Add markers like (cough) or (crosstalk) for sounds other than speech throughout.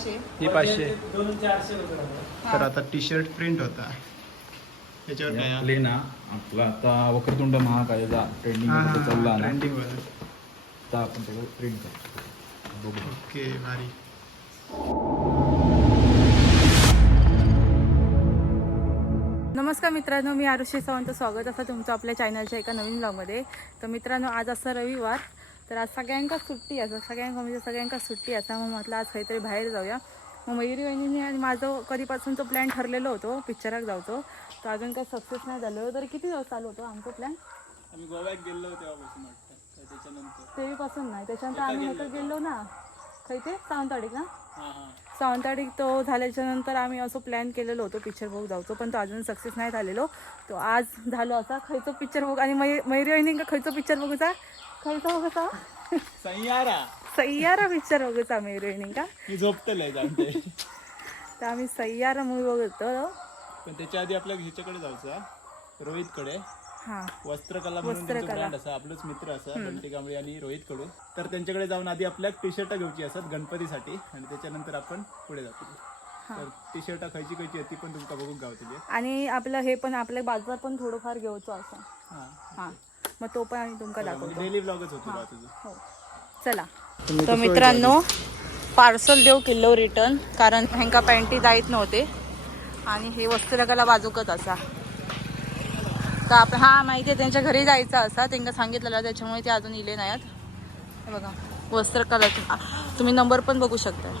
पाचशे. ही पाचशे. तर आता टी शर्ट प्रिंट होता. त्याच्यावर काय? प्लेन. आपला आता वक्रतुंड महाकायदा ट्रेंडिंगमध्ये चालला ना. trending वर. आता आपण त्याच्यावर प्रिंट बघू. ओके भारी. नमस्कार मित्रांनो मी आरुषी सावंत. स्वागत असं तुमचं आपल्या चॅनलच्या एका नवीन ब्लॉगमध्ये तर मित्रांनो आज असा रविवार. तर आज सगळ्यांका सुट्टी असं सगळ्यांका म्हणजे सगळ्यांका सुट्टी असा मग म्हटलं आज काहीतरी बाहेर जाऊया. मग मयुरी वहिनीने आणि माझं कधीपासून तो प्लॅन ठरलेलो होतो. पिक्चराक जाऊचो तर अजून काही सक्सेस नाही झालो. तर किती दिवस चालू होतो आमचा प्लॅन आम्ही गोव्यात गेलो तेव्हापासून त्याच्यानंतर. तेवीपासून नाही. त्याच्यानंतर आम्ही नंतर गेलो ना. काही ते? सावंतवाडीत ना? सावंतवाडीत तो झाल्याच्यानंतर आम्ही असं प्लॅन केलेलो होतो. पिक्चर बघू जाऊचो पण तो अजून सक्सेस नाही झालेलो. तो आज झालो असा. खयचो पिक्चर बघू? आणि मय मयुरी वहिनी का खयचो पिक्चर बघूचा? खयचो सह्यारा सय्यारा पिक्चर बघूचा मयुरी वहिनी का? मी झोपतले जाणते तर आम्ही सय्यारा मूवी बघतो पण त्याच्या आधी आपल्या ह्याच्याकडे जायचं रोहितकडे. हां. वस्त्रकला म्हणून. ब्रँड असा आपलंच मित्र असा बंटी कांबळे आणि रोहित कडू तर त्यांच्याकडे जाऊन आधी आपल्या टी शर्ट घ्यायची असतात गणपतीसाठी. आणि त्याच्यानंतर आपण पुढे जातो. तर टी शर्ट खायची खायची आहे ती पण तुमका बघून गावतली. आणि आपलं हे पण आपल्या बाजार पण थोडंफार घेऊचो असं. हां. हां. मग तो पण आम्ही तुमका दाखवतो. डेली ब्लॉगच होतो हो. चला. तर मित्रांनो पार्सल देऊ किल्लो रिटर्न कारण ह्यांका पॅन्टी जायत नव्हते. आणि हे वस्त्रकला बाजूकच असा. तर आपण हा माहिती आहे त्यांच्या घरी जायचं असा. त्यांना सांगितलेलं त्याच्यामुळे ते अजून इले नाहीत. हे बघा वस्त्रकलाचे तुम्ही नंबर पण बघू शकता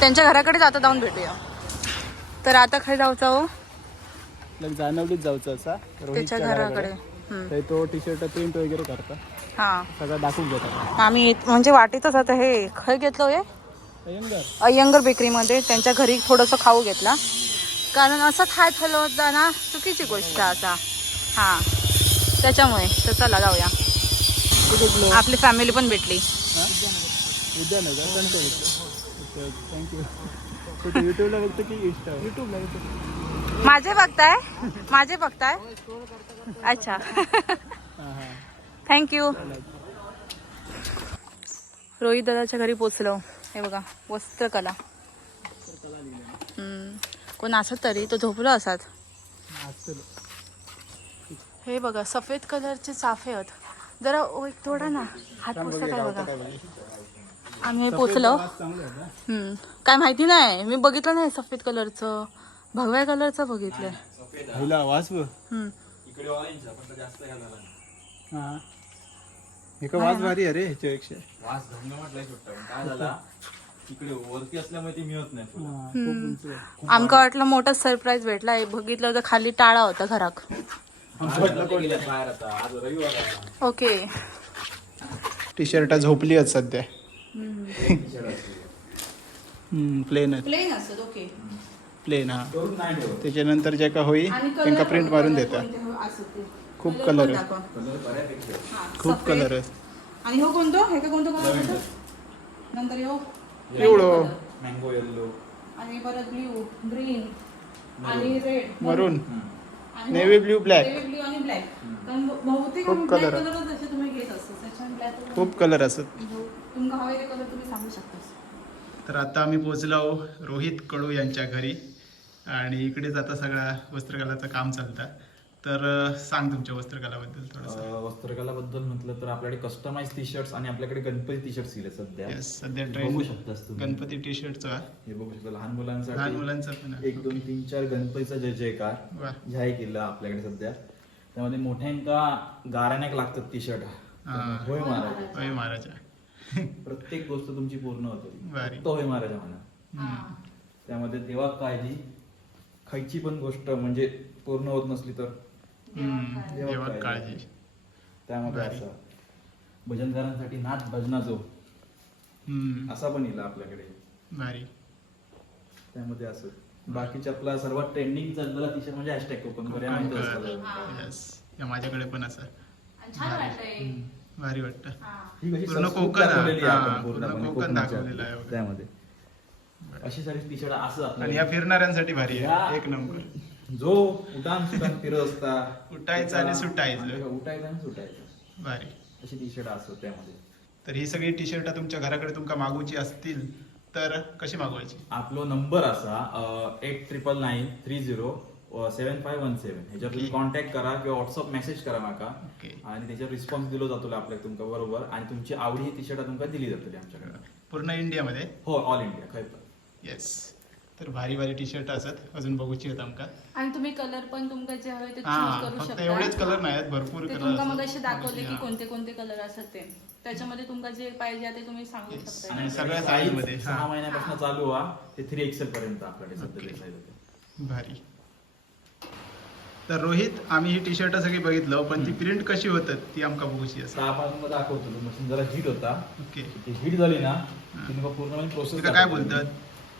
त्यांच्या घराकडे जाता जाऊन भेटूया. तर आता खाली जाऊचा हो. आपल्याला जाणवलीच जायचं असा त्याच्या रोहितच्या घराकडे. तर तो टी शर्ट प्रिंट वगैरे करता. हा. सगळं दाखवून घेतात आम्ही म्हणजे वाटेतच आता हे खय घेतलं हे अयंगर. अय्यंगर बेकरीमध्ये त्यांच्या घरी थोडंसं खाऊ घेतला. कारण असं खाय हलवता ना चुकीची गोष्ट आता हां. त्याच्यामुळे तर चला जाऊया. आपली फॅमिली पण भेटली. थँक्यू युट्यूबला बघतो की इंस्टा युट्यूबला युट्यूब माझे बघताय? माझे बघताय? अच्छा. थँक्यू रोहित दादाच्या घरी पोचलो. हे बघा वस्त्रकला. कोण असत तरी तो झोपलो असात असं हे बघा सफेद कलरचे चाफे आहेत. जरा ओ एक थोडा ना हात पुसता काय बघा. आम्ही हे पोचलो. आहे. काय माहिती नाही मी बघितलं नाही सफेद कलरचं. भगव्या कलरचं बघितलंय. पहिला वास बघ. इकडे ऑरेंज पण जास्त काय झाला हां. हे वास भारी आहे रे ह्याच्यापेक्षा. वास धंगा म्हटलंय सुट्टा पण काय झाला? इकडे वरती असल्यामुळे ते मिळत नाही. हां. आमका वाटलं मोठा सरप्राईज भेटला. बघितलं तर खाली टाळा होता घराक. आज आता गेल्यात बाहेर आता. आज रविवार आहे. ओके. टी शर्ट झोपली आहेत सध्या. प्लेन आहेत. प्लेन असत ओके. प्लेन हा त्याच्यानंतर जे का होईल त्यांना प्रिंट मारून देतात. खूप कलर कलर. खूप कलर आणि हो कोणतो? हे का कोणतो कलर नंतर हो एवढो. मँगो येल्लो आणि परत ब्ल्यू ग्रीन आणि red maroon navy blue black blue आणि ब्लॅक कारण बहुतेक खूप असे तुम्ही घेत त्याच्यामुळे ब्लॅक खूप कलर असत तुमका हवे ते कलर तुम्ही सांगू शकता. तर आता आम्ही पोचलो रोहित कडू यांच्या घरी. आणि इकडेच आता सगळा वस्त्रकलाचं काम चालतं. तर सांग तुमच्या वस्त्रकलाबद्दल थोडंसं. अं, वस्त्रकला बद्दल म्हटलं तर आपल्याकडे कस्टमाइज टी शर्ट्स आणि आपल्याकडे गणपती टी शर्ट्स दिले सध्या. Yes, सध्या बघू ट्रेंड शकतास तुम्ही. गणपती टी शर्टचा हे बघू शकता लहान लहान मुलांसाठी मुलांचा पण आहे. एक दोन तीन चार गणपतीचा जय जयकार वा जाहीर केला आपल्याकडे सध्या. त्यामध्ये मोठ्यांका गाराण्याक लागतात टी शर्ट हा. होय महाराज होय महाराजा प्रत्येक गोष्ट तुमची पूर्ण होते. भारी. फक्त होय महाराजा म्हणा. त्यामध्ये तेव्हा काळजी खायची पण गोष्ट म्हणजे पूर्ण होत नसली तर. काळजी. त्यामध्ये भारी. असं. भजनकारांसाठी नाच भजनाचो. हम्म. असा पण येईल आपल्याकडे. भारी. त्यामध्ये असं. बाकीचे आपला सर्वात ट्रेंडिंग चाललेला शर्ट म्हणजे हॅशटॅग कोकण यस या माझ्याकडे पण असं. छान वाटतंय. भारी वाटतं. ही. कशी पूर्ण संस्कृत कोकण. आहे. दाखवलेली आहे हा, आपण पूर्ण पूर्णपणे कोकण कोकणाच्या दाखवलेलं आहे वगैरे. त्यामध्ये. अशी सारी टी शर्ट असं आणि या फिरणाऱ्यांसाठी भारी आहे. एक नंबर. जो उठान सुटान फिरत असता उठायचं आणि सुटायचं. उठायचं आणि सुटायचं. भारी. अशी टी शर्ट असत त्यामध्ये. तर ही सगळी टी शर्ट तुमच्या घराकडे तुमका मागवची असतील तर कशी मागवायची? आपलो नंबर असा eight triple nine three zero seven five one seven ह्याच्यावर तुम्ही कॉन्टॅक्ट करा किंवा व्हॉट्सअप मेसेज करा ओके आणि त्याच्यावर रिस्पॉन्स दिलो जातो आपल्याला तुमका बरोबर. आणि तुमची आवडी ही टी शर्ट तुमका दिली जातली आमच्याकडे. पूर्ण इंडियामध्ये हो ऑल इंडिया पण येस तर भारी भारी टी शर्ट असत अजून बघूची आहेत आमका आणि तुम्ही कलर पण तुमका जे हवे ते हा चूज करू फक्त एवढेच कलर नाही आहेत भरपूर ते कलर तुमका मग असे दाखवले की कोणते कोणते कलर असतात ते. त्याच्यामध्ये तुमका जे पाहिजे ते तुम्ही सांगू Yes. शकता. आणि सगळ्या साईज size मध्ये, हा. सहा महिन्यापासून चालू व्हा ते थ्री एक्सेल पर्यंत आपल्याकडे सध्या साईज होते भारी. तर रोहित आम्ही ही टी शर्ट सगळी बघितलं पण ती प्रिंट कशी होतात ती आमका बघूची असं सहा पासून मला दाखवतो. मशीन जरा हीट होता. ओके ती हीट झाली ना पूर्णपणे प्रोसेस काय बोलतात?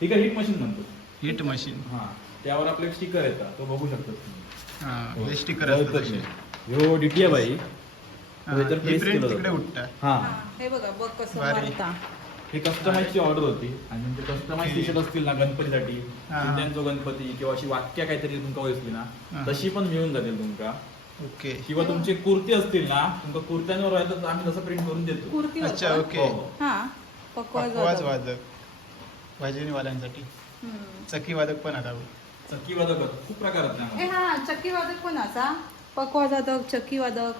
ठीक आहे हीट मशीन म्हणतो हिट मशीन हा त्यावर आपले स्टिकर येतात तो बघू शकतो तुम्ही हा हे स्टिकर असतात असे. ह्यो डीटीए बाई हा, त्याच्यावर ही press प्रिंट केलं तिकडे जातं. उठता हा हे बघा बघ कसं भारी. मारता ही कस्टमाइजची ऑर्डर होती आणि म्हणजे कस्टमाइज टी शर्ट असतील ना गणपतीसाठी हा. गणपती किंवा अशी वाक्य काहीतरी तुमका असली ना हा. तशी पण मिळून जातील तुमका ओके किंवा तुमची कुर्ती असतील ना तुमका कुर्त्यांवर आहे तर आम्ही तसं प्रिंट करून देतो कुर्ती अच्छा होतं. ओके हो, हो. हा पकवाज पकवाज होतं. वादक भाजनीवाल्यांसाठी. हम्म. चकी वादक पण आता चक्की वादक खूप प्रकार आहेत. हा चक्की वादक पण असा. वादक चक्की वादक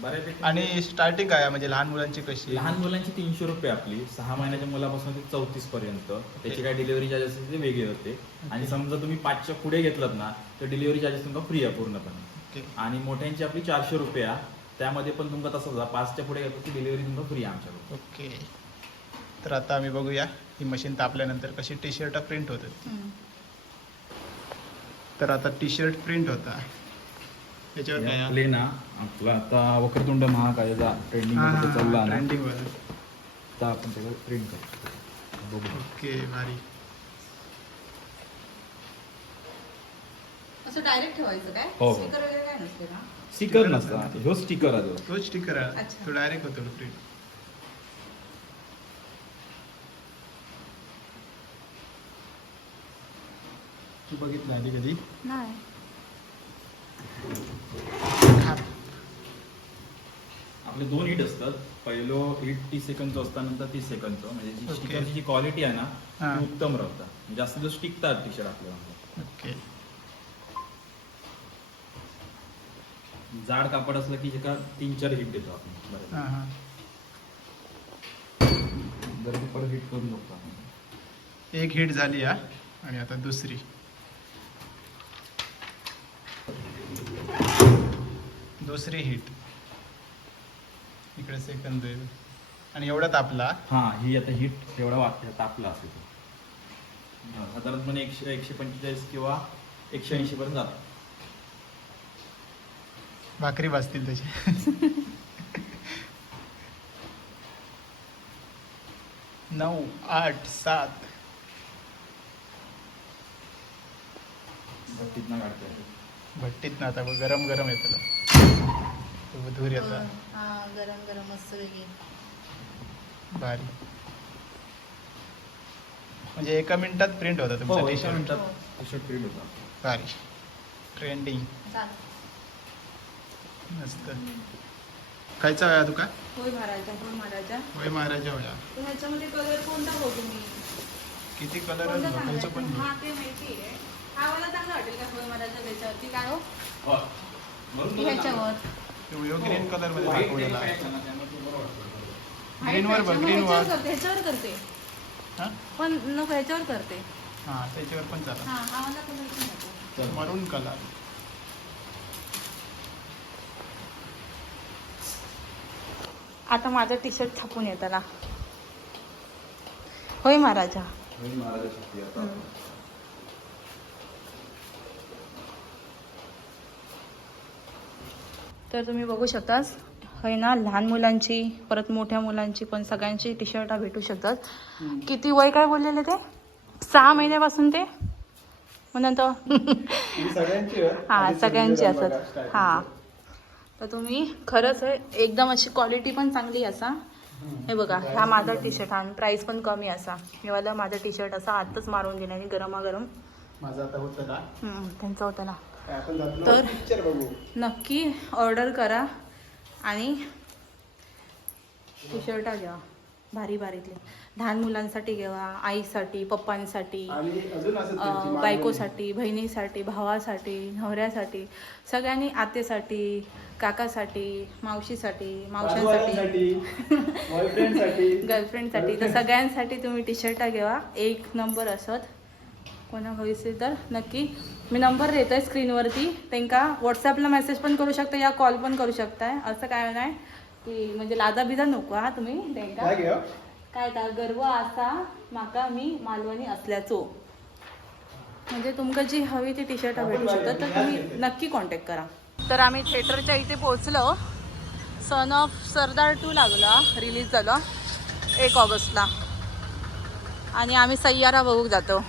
बऱ्यापैकी. आणि स्टार्टिंग काय आहे? म्हणजे लहान मुलांची कशी लहान मुलांची तीनशे रुपये आपली. सहा महिन्याच्या मुलापासून ते चौतीस पर्यंत. त्याचे काय डिलिव्हरी चार्जेस ते वेगळे होते. आणि समजा तुम्ही पाचच्या पुढे घेतलात ना तर डिलिव्हरी चार्जेस तुमका फ्री आहे पूर्णपणे. ओके. आणि मोठ्यांची आपली चारशे रुपये. त्यामध्ये पण तुमका तसंच आहे. पाचच्या पुढे घेतलं की डिलिव्हरी तुमका फ्री आहे आमच्याकडे. ओके. तर आता आम्ही बघूया ही मशीन तापल्यानंतर कशी टी शर्ट प्रिंट होतात. तर आता टी शर्ट प्रिंट होता त्याच्यावर काय आहे? प्लेन आपला आता वक्रतुंड महाकायचा ट्रेंडिंग हा, हा, चालला हा, ना trending वर. तर आपण प्रिंट करतो बघू ओके भारी असं डायरेक्ट ठेवायचं काय हो, हो. स्पीकर वगैरे काय नसते ना स्टिकर नसता ह्यो स्टिकर आहे तो. तोच स्टिकर आहे अच्छा. तो डायरेक्ट होतो प्रिंट तू बघितलं आधी कधी? नाही. आपले दोन हिट असतात. पहिलो हिट तीस सेकंदचं असतं नंतर तीस सेकंदचं म्हणजे जी. स्टिकरची जी क्वालिटी आहे ना हा. ती उत्तम राहतात. जास्त दिवस टिकतात टी शर्ट आपल्याला ओके जाड कापड असलं की एका तीन चार हिट देतो आपण. बरं. हां हां. जर ती परत हिट करून बघतो आपण. एक हिट झाली हा. आणि आता दुसरी. दुसरी हिट इकडे सेकंद आहे आणि एवढा तापला. हा ही आता हिट तेवढा वाटतं तापला असेल तो. हा, साधारणपणे एकशे एकशे पंचेचाळीस किंवा एकशे ऐंशी पर्यंत जातो. भाकरी भाजतील त्याचे (laughs) नऊ आठ सात. काढता येतो भट्टीत ना आता गरम गरम येतं. धूर येतं हा. गरम गरम मस्त वेगळी भारी. म्हणजे एका मिनिटात प्रिंट होता तुमचा हो एका मिनिटात होता. भारी. ट्रेंडिंग चालेल. मस्त. खायचा होया तुका होय महाराजा होय महाराजा होय महाराजा होया तर ह्याच्यामध्ये कलर कोणता बघू मी? किती कलर कोणता पण नाही. हा ते माहिती आहे. हा मला चांगला वाटेल का होय महाराजा त्याच्यावरती काय हो? हो. म्हणून तुला ह्याच्यावर. ग्रीन कलरमध्ये दाखवलेला वर बघ, वर. करते ह्याच्यावर करते. हा? पण नको ह्याच्यावर करते. हा त्याच्यावर पण चाला हा हा मला कलर पण नको. चल. मरून कलर आता माझं टी शर्ट छापून येत त्याला होय महाराजा शक्ती आता. तर तुम्ही बघू शकताच होय ना लहान मुलांची परत मोठ्या मुलांची पण सगळ्यांची टी शर्ट भेटू शकतात. किती वय काय बोललेले ते? सहा महिन्यापासून ते? नंतर? हा सगळ्यांची असत हा तर तुम्ही खरंच आहे एकदम अशी क्वालिटी पण चांगली असा. हे बघा हा माझा टी शर्ट आणि प्राइस पण कमी असा. हे वाला माझा टी शर्ट असा आत्ताच मारून दिला आणि गरमागरम. माझं आता होतं का? हम्म, त्यांचं होतं ना. तर- नक्की ऑर्डर करा आणि टी शर्ट घ्या. भारी भारीतले लहान मुलांसाठी घ्यावा आईसाठी पप्पांसाठी बायकोसाठी बहिणीसाठी भावासाठी नवऱ्यासाठी सगळ्यांनी आतेसाठी काकासाठी मावशीसाठी मावशांसाठी गर्लफ्रेंडसाठी (laughs) तर सगळ्यांसाठी तुम्ही टी शर्ट घ्यावा एक नंबर असत. कोणा हवीसे तर नक्की. मी नंबर देतोय स्क्रीनवरती त्यांका व्हॉट्सॲपला मेसेज पण करू शकता या कॉल पण करू शकताय. असं काय नाही. की म्हणजे लादा बिदा नको हा तुम्ही काय ता गर्व असा माका मी मालवणी असल्याचो. म्हणजे तुमका जी हवी ती टी शर्ट भेटू शकतात तर तुम्ही नक्की कॉन्टॅक्ट करा. तर आम्ही थिएटरच्या इथे पोहोचलो. सन ऑफ सरदार टू लागला रिलीज झाला एक ऑगस्टला. आणि आम्ही सय्यारा बघूक जातो.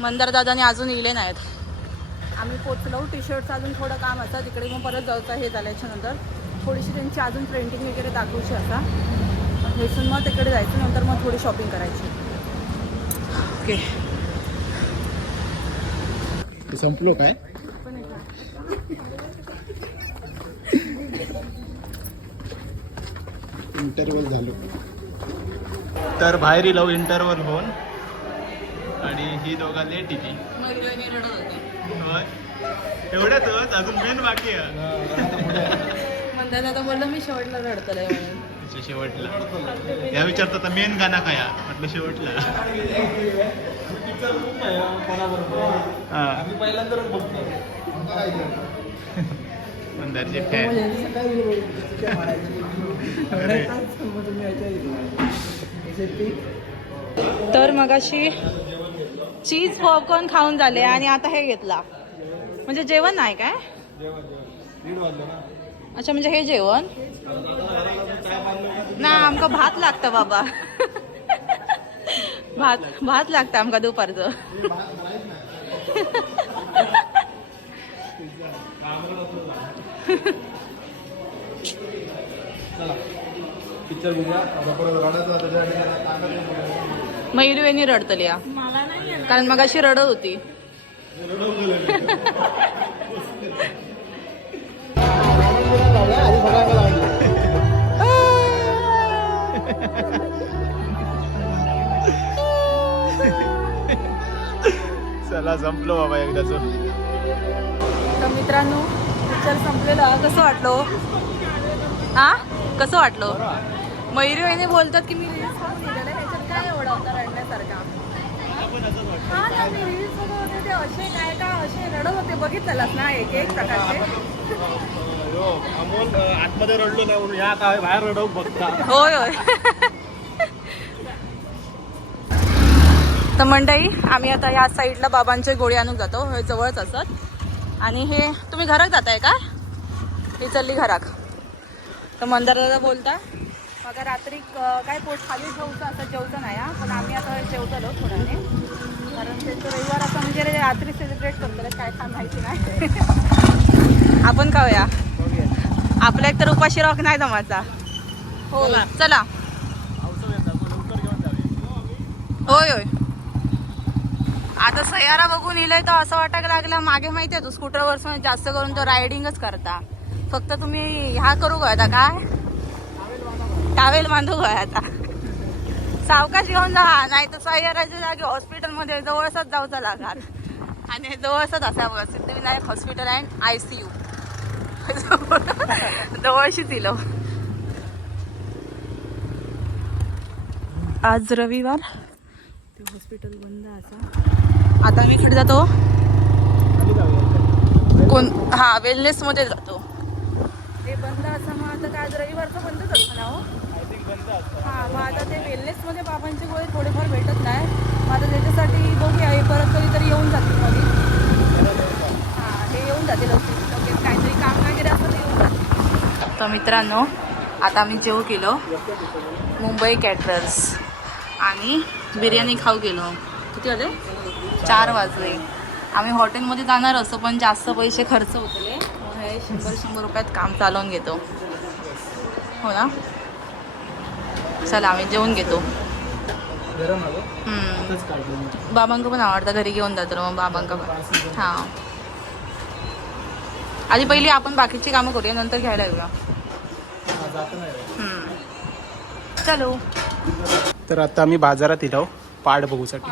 मंदार दादाने अजून इले नाहीत. आम्ही पोचलो. टी शर्टचं अजून थोडं काम असतं. तिकडे मग परत जायचं हे झाल्याच्यानंतर थोडीशी त्यांची अजून प्रिंटिंग वगैरे दाखवूची असा हेसून मग तिकडे जायचं. नंतर मग थोडी शॉपिंग करायची. ओके. संपलो काय? इंटरवल झालो. तर बाहेर येलो इंटरवल होऊन आणि ही दोघा लेट इथे होय. एवढ्यातच अजून मेन बाकी आहे. मंदार दादा बोललो मी शेवटला रडतलंय म्हणून. शेवटला. या विचारतात आता मेन गाणं काय? म्हटलं शेवटला. मंदारचे फॅन तर मगाशी चीज पॉपकॉर्न खाऊन झाले आणि आता हे घेतला. म्हणजे जेवण नाही काय? अच्छा म्हणजे हे जेवण? ना आमका भात लागतं बाबा. भात भात लागतं आमका दुपारचं. मयुरी रडतली या कारण मग अशी रडत होती. चला संपलो बाबा एकदाच तर मित्रांनो पिक्चर संपलेला. कसं वाटलो हा? कसं वाटलं? मयुरी वहिनी बोलतात की मी काय एवढा होता रडण्यासारखा? हा ना मी रील्स बघत होते ते असे काय का असे रडत होते बघितलेलास ना एक एक प्रकारचे. अमोल आतमध्ये रडलो नाही म्हणून या आता बाहेर रडव बघता. होय होय. तर मंडई आम्ही आता ह्या साईडला बाबांचे गोळी आणून जातो हे जवळच असत. आणि हे तुम्ही घरात जाताय का? ही चालली घराक. तर मंदार दादा बोलता मग रात्री क- काय पोट खाली जेवचं असं जेवचं नाही हा पण आम्ही आता जेवतलो थोड्याने कारण त्यांचं रविवार असं म्हणजे रात्री सेलिब्रेट करतो काय काय माहिती नाही. आपण खाऊया. आपल्या एक तर उपाशी रॉक नाही जमाचा हो. चला. होय होय. आता सयारा बघून इलंय तर असं वाटायला लागलं मागे माहिती आहे तू स्कूटरवर जास्त करून तो रायडिंगच करता. फक्त तुम्ही ह्या करू आता काय टावेल बांधू गया आता. सावकाश घेऊन जा नाही तर सह्याराच्या जागी हॉस्पिटलमध्ये जवळसच जाऊचा लागणार आणि जवळसच असा Siddhivinayak hospital and I C U जवळशीच दिलं आज रविवार. ते हॉस्पिटल बंद असा आता मी कुठे जातो. कोण हा वेलनेस मध्ये जातो. ते बंद असा मग आता काय आज रविवारचं बंदच असतं ना हो? हा मग आता ते वेलनेस मध्ये बाबांचे गोळे थोडेफार भेटत नाही. मग आता त्याच्यासाठी बघूया हे परत कधीतरी येऊन जातील मध्ये हा हे येऊन जातील लगेच काहीतरी काम वगैरे असं ते येऊन जातील. तर मित्रांनो आता आम्ही जेव केलो मुंबई कॅटरर्स. आणि बिर्याणी खाऊ गेलो. किती वाजले? चार वाजले. आम्ही हॉटेलमध्ये जाणार असतो पण जास्त पैसे खर्च होतले. मग हे शंभर शंभर रुपयात काम चालवून घेतो. हो ना? चला आम्ही जेवून घेतो. बाबांक पण आवडतं घरी घेऊन जातो मग बाबांक. पण हां. आधी पहिली आपण बाकीची कामं करूया नंतर घ्यायला येऊया. चलो. तर आता आम्ही बाजारात येलो पाड बघूसाठी.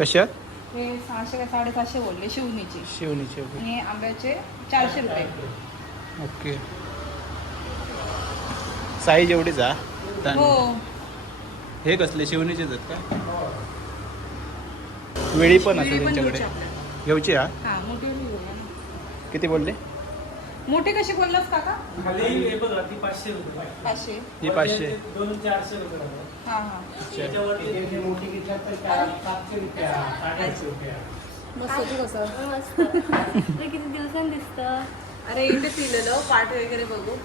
कशा हे सहाशे का साडेसातशे बोलले शिवणीची. शिवणीचे आणि आंब्याचे चारशे रुपये. ओके. साईज एवढीच हा हो. हे कसले? शिवणीचेच आहेत का? वेळी पण असेल त्यांच्याकडे. घेऊची हा? हा मोठी वेळी घेऊया ना. किती बोलले? मोठे कसे बोललास काका? खाली हे बघा ती पाचशे रुपये पाचशे. ही पाचशे. दोन चारशे रुपये लागतात. हा हा. त्याच्यावरती ते मोठी घेतल्या तर चार सातशे रुपये साडेआठशे रुपये. मस्त तू कसं मस्त. किती दिवसांनी दिसतं. अरे इथे पिलेलं पाठ वगैरे बघू.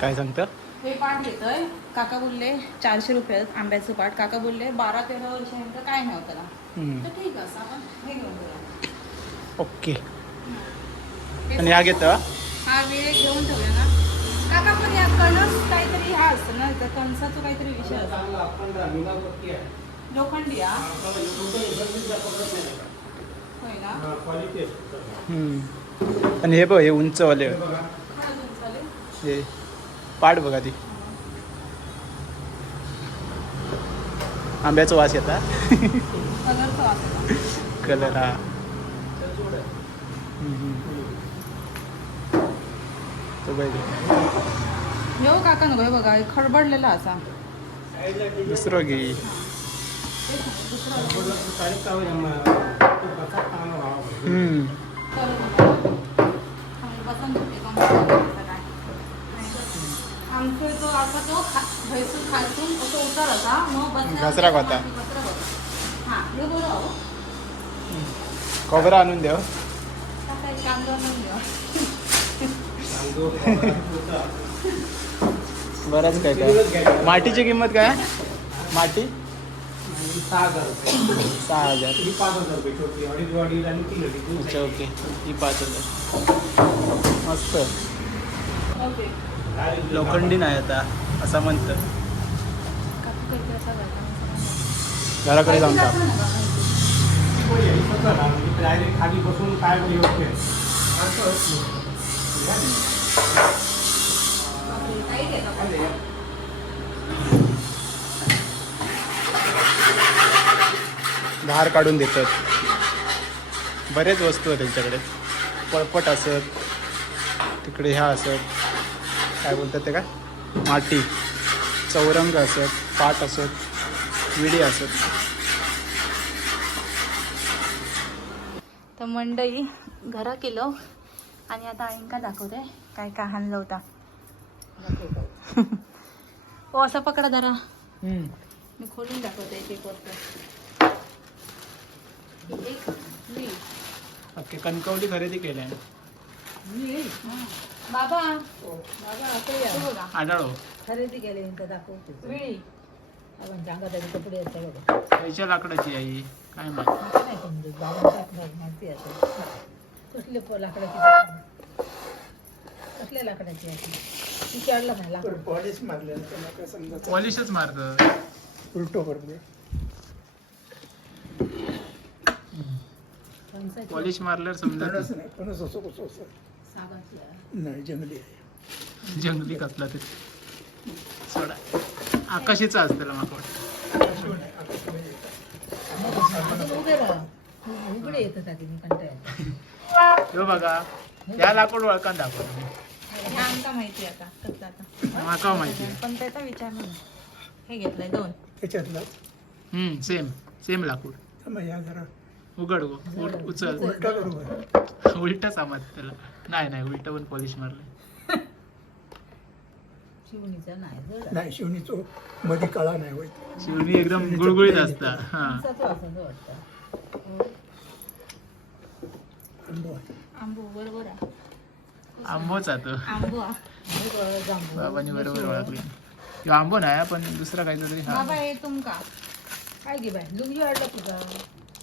काय सांगता? हे पाठ घेतोय. काका बोलले चारशे रुपये आंब्याचं पाठ. काका बोलले बारा तेरा वर्षानंतर काय नाही होत त्याला. तर ठीक असं आपण हे घेऊन जाऊया. ओके. हे आणि हा घेता हा? वेळ घेऊन ठेवूया ना. काका पण या कणस काहीतरी हा असतं ना त्या कणसाचं काहीतरी विषय असतो. लोखंडी हा? होय ना. आणि हे बघ हे उंचवाले? हे. पाड बघा ती आंब्याचा वास येता कलर हा. तो बघ. हो काका नको बघा खडबडलेला असा दुसरं घे हम्म. आमचे तो असं उतार होता मग घसरा होता. हा हे. खोबरं आणून देव कांदा आणून द्या. बरंच काय काय. मातीची किंमत काय? माती सहा हजार. सहा हजार ही पाच हजार रुपये छोटी अडीच अडीच आणि तीन अडीच अच्छा ओके. ही पाच हजार. मस्त. ओके. लोखंडी नाही आता असं म्हणतं. घराकडे जाऊन टाक खाली बसून काय धार काढून देतात. बरेच वस्तू आहेत त्यांच्याकडे. पळपट असत तिकडे ह्या असत. काय बोलतात ते काय? माती चौरंग असत पाट असत विडी असत. तर मंडई घरा केलं आणि आता आईंका दाखवते काय काय हाणलं होता. ओ असा पकडा जरा. मी खोलून दाखवते एक एक. ओके कणकवली खरेदी केल्या हां. बाबा हे बघा. आढळो. खरेदी केली तर दाखवतो विळी. आपण आहे कपडे बघा. खायच्या लाकडाची आई काय माहिती. नाही समजत बाबा माहिती कसले प- लाकडाची? कसल्या लाकडाची आहे नाही लाकूड. पॉलिश मारले त्याला काय समजा पॉलिशच मारत. उलटो करते पॉलिश मारल्यावर समजत नाही. पण असं कसं असं. नाही जंगली आहे. जंगली कसला ते सोडा. आकाशीचा असतं त्याला माकड अजून उभे राहा. उ- उघडे येतात आधी मी कंटाळा हो बघा या लाकूड वळकान दाखव. हे माहिती आता माका माहिती. पण त्याचा विचार नाही. हे घेतलंय दोन. त्याच्यातलं? हम्म सेम सेम लाकूड. मग या जरा. उघड गो. उड- उचल. उलटा सामाज त्याला. नाही नाही उलट पण पॉलिश मारलं (laughs) शिवणीचा नाही जड. आहे. नाही शिवणी तो मध्ये कळा नाही होत. शिवणी एकदम गुळगुळीत असता. हा. फणसाचं असं वाटतं आंबो आहे. आंबो बरोबर आहे. आंबोच तो. बाबांनी बरोबर ओळखली. किंवा आंबो नाही पण दुसरा काहीतरी हा. बाबा हे तुमका. काय घे बाय लुंगी वाढलं तुझा.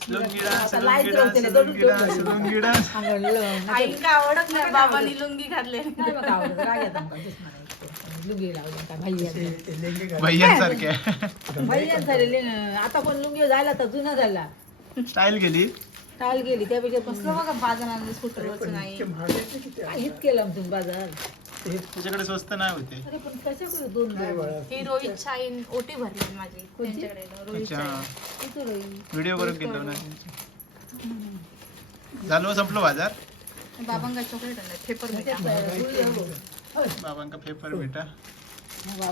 आता लाइट लावते ना. सुलंगिडा. अंगण आईंका आवडत नाही बाबांनी लुंगी घातले. बघा राग तेच म्हणायचं लुंगी लावली का लेंगे भाई झालेले आता पण लुंगी झाला तर जुना झाला. स्टाईल गेली. टाल गेली त्यापेक्षा पण कसलं बघा बाजार आणलं स्कूटरवरच नाही. ते महागाचे किती आहे? हेच केलं आमचं बाजार? त्याच्याकडे स्वस्त नाही होते. अरे पण कशा दोन बाळा ही रोहित शाहीन ओटी भरली माझी. त्यांच्याकडे रोहित अच्छा. शाहीन. किती रोई व्हिडिओ करून गेलो ना झालो संपलो बाजार? चॉकलेट आणलं पेपर मिठा बाबांका पेपर बेटा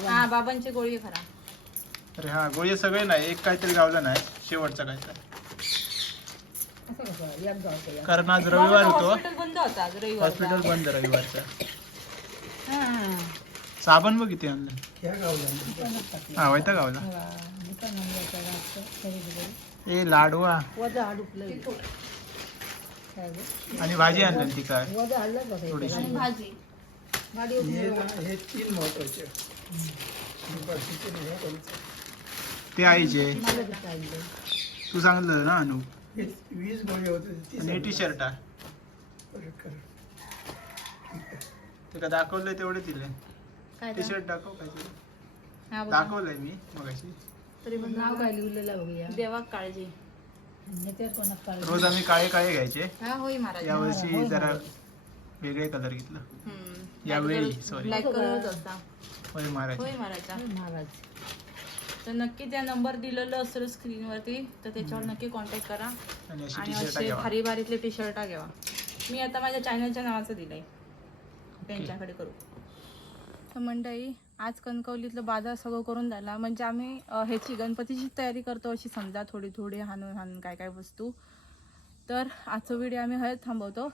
हा बाबांची गोळी खरा. अरे हा गोळी सगळे नाही एक काहीतरी गावला नाही शेवटचा काहीतरी. कारण आज रविवार होतो. हॉस्पिटल बंद होता आज रविवार हॉस्पिटल बंद रविवारचा. साबण बघ किती आणलं. हा वैता गावला ए लाडवा? आणि भाजी आणली ती काय? थोडीशी. हे तीन महत्त्वाचे. ते आईचे. तू सांगितलं ना अनु? वीस गोळी होते आणि टी शर्ट ते का दाखवलंय तेवढे दिले. काय टी शर्ट दाखव काहीतरी हा बघा. दाखवलंय मी मगाशी. तरी पण नाव काय लिहिलेलं बघूया. देवा काळजी. नेत्यावर कोणाक काढलं रोज आम्ही काळे काळे घ्यायचे. हा महाराज. यावर्षी जरा वेगळे कलर घेतलं. यावेळी सॉरी ब्लॅक कलरच असता. होय महाराज. होय महाराजा. महाराज. तर नक्की त्या नंबर दिलेलं असेल स्क्रीनवरती तर त्याच्यावर नक्की कॉन्टॅक्ट करा. आणि अशी आणि टी शर्ट असे घ्यावा भारी भारीतले टी शर्ट घ्यावा मी आता माझ्या चॅनलच्या नावाचं दिलंय. त्यांच्याकडे करू. तर मंडळी आज कणकवलीतलं बाजार सगळं करून झाला. म्हणजे आम्ही ह्याची गणपतीची तयारी करतो अशी समजा थोडी थोडी हाणून हाणून काय काय वस्तू. तर आजचा व्हिडिओ आम्ही हळद थांबवतो.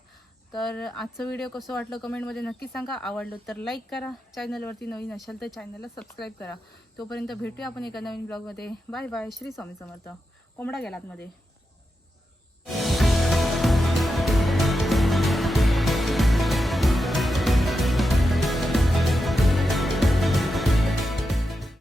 तर आजचं व्हिडिओ कसं वाटलं कमेंटमध्ये नक्की सांगा. आवडलं तर लाईक करा. चॅनलवरती नवीन असेल तर चॅनलला सबस्क्राईब करा. तोपर्यंत भेटूया आपण एका नवीन ब्लॉगमध्ये बाय बाय श्री स्वामी समर्थ. कोंबडा गेलात मध्ये.